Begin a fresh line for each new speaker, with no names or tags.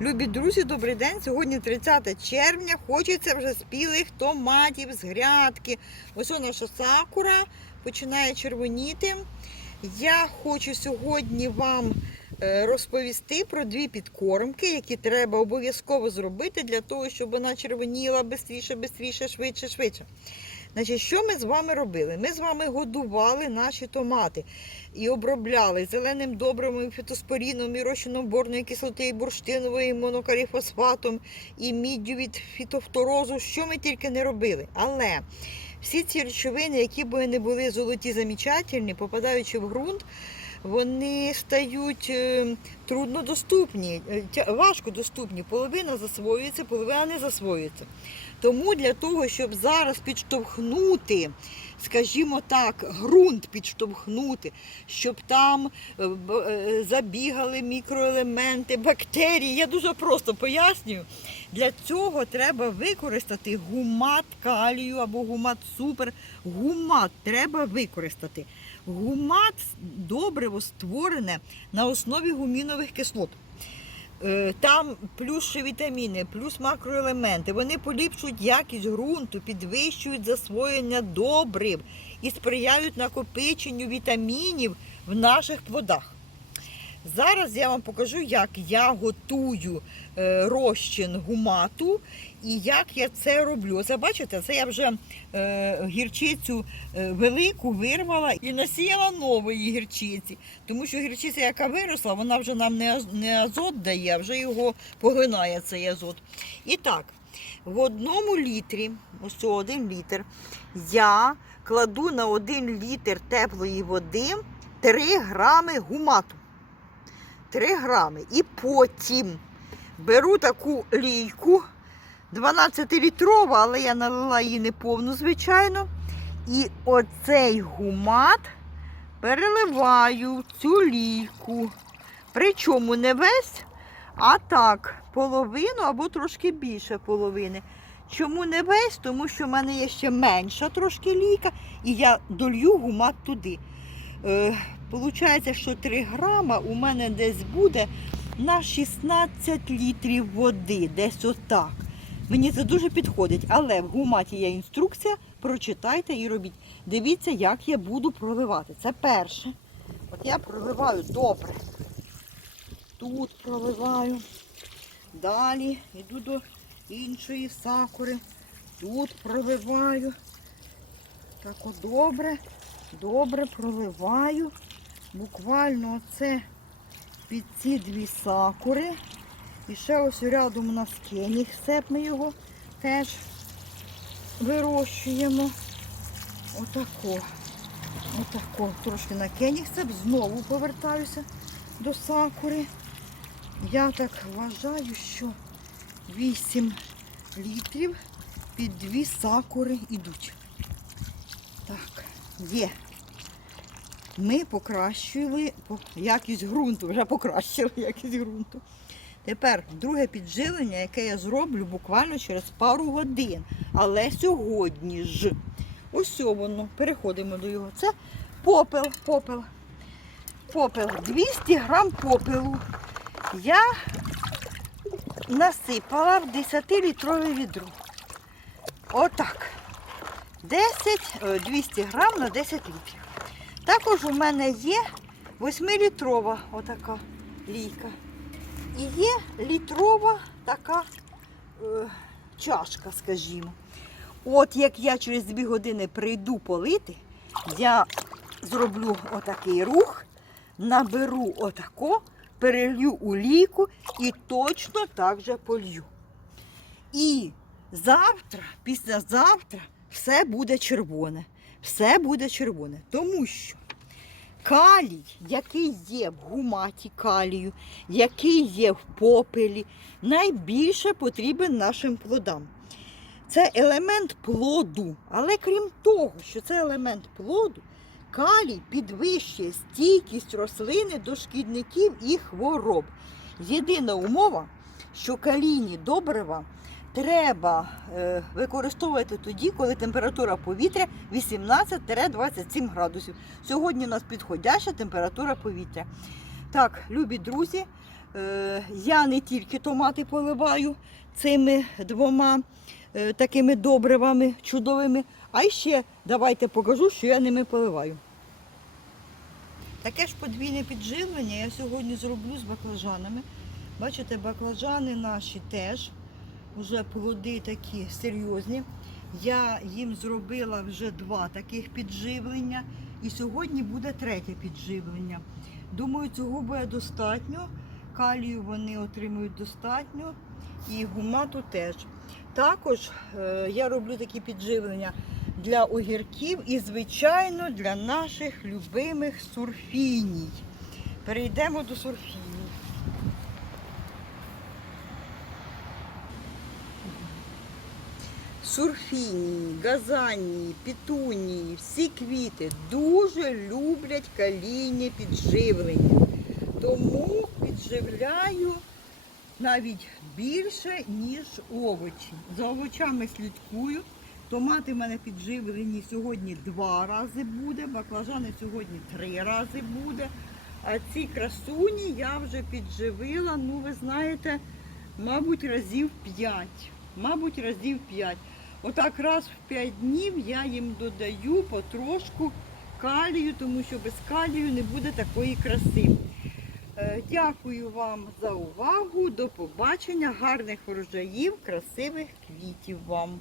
Любі друзі, добрий день. Сьогодні 30 червня. Хочеться вже спілих томатів з грядки. Ось наша сакура починає червоніти. Я хочу сьогодні вам е, розповісти про дві підкормки, які треба обов'язково зробити для того, щоб вона червоніла швидше, швидше, швидше. Значить, що ми з вами робили? Ми з вами годували наші томати і обробляли зеленим добривом, і фітоспоріном, і розчином борної кислоти, і бурштиновою, і монокаріфосфатом, і міддю від фітофторозу, що ми тільки не робили. Але всі ці речовини, які б не були золоті замічательні, попадаючи в ґрунт, вони стають е, труднодоступні, е, важко доступні. Половина засвоюється, половина не засвоюється. Тому для того, щоб зараз підштовхнути, скажімо так, ґрунт підштовхнути, щоб там е, е, забігали мікроелементи, бактерії. Я дуже просто пояснюю. Для цього треба використати гумат калію або гумат супер. Гумат треба використати. Гумат добриво створене на основі гумінових кислот. Е, Там плюс ще вітаміни, плюс макроелементи. Вони поліпшують якість ґрунту, підвищують засвоєння добрив і сприяють накопиченню вітамінів в наших плодах. Зараз я вам покажу, як я готую е, розчин гумату і як я це роблю. Це бачите, це я вже е, гірчицю е, велику вирвала і насіяла нової гірчиці. Тому що гірчиця, яка виросла, вона вже нам не, азот дає, а вже його поглинає цей азот. І так, в одному літрі, ось один літр, я кладу на один літр теплої води 3 грами гумату. 3 грами. І потім беру таку лійку 12-літрова, але я налила її не повну, звичайно. І оцей гумат переливаю в цю лійку. Причому не весь, а так, половину або трошки більше половини. Чому не весь? Тому що в мене є ще менша трошки лійка, і я долью гумат туди. Получається, що 3 грама у мене десь буде на 16 літрів води, десь отак. Мені це дуже підходить, але в гуматі є інструкція, прочитайте і робіть. Дивіться, як я буду проливати. Це перше. От я проливаю добре. Тут проливаю. Далі йду до іншої сакури. Тут проливаю. Так от добре, добре проливаю. Буквально оце під ці дві сакури. І ще ось рядом у нас кенігсеп, ми його теж вирощуємо. Отако. Отако. Трошки на кенігсеп. Знову повертаюся до сакури. Я так вважаю, що 8 літрів під дві сакури йдуть. Так, є. Ми покращили якість ґрунту, вже покращили якість ґрунту. Тепер друге підживлення, яке я зроблю буквально через пару годин. Але сьогодні ж. Ось воно, переходимо до його. Це попел, попел. Попел. 200 грам попелу. Я насипала в 10-літрове відро. Отак. 10, е, 200 грам на 10 літрів. Також у мене є 8-літрова отака лійка. І є літрова така е, чашка, скажімо. От як я через 2 години прийду полити, я зроблю отакий рух, наберу отако, перелью у лійку і точно так же полью. І завтра, післязавтра все буде червоне. Все буде червоне. Тому що калій, який є в гуматі калію, який є в попелі, найбільше потрібен нашим плодам. Це елемент плоду. Але крім того, що це елемент плоду, калій підвищує стійкість рослини до шкідників і хвороб. Єдина умова, що калійні добрива треба е, використовувати тоді, коли температура повітря 18-27 градусів. Сьогодні у нас підходяща температура повітря. Так, любі друзі, Е, я не тільки томати поливаю цими двома е, такими добривами чудовими, а ще давайте покажу, що я ними поливаю. Таке ж подвійне підживлення я сьогодні зроблю з баклажанами. Бачите, баклажани наші теж вже плоди такі серйозні. Я їм зробила вже два таких підживлення. І сьогодні буде третє підживлення. Думаю, цього буде достатньо. Калію вони отримують достатньо і гумату теж. Також е, я роблю такі підживлення для огірків і, звичайно, для наших любимих сурфіній. Перейдемо до сурфіній. Сурфінії, газанії, пітунії, всі квіти дуже люблять калійне підживлення. Тому підживляю навіть більше, ніж овочі. За овочами слідкую. Томати в мене підживлені сьогодні два рази буде, баклажани сьогодні три рази буде. А ці красуні я вже підживила, ну ви знаєте, мабуть, разів п'ять. Мабуть, разів п'ять. Отак раз в 5 днів я їм додаю потрошку калію, тому що без калію не буде такої краси. Е, Дякую вам за увагу. До побачення, гарних врожаїв, красивих квітів вам.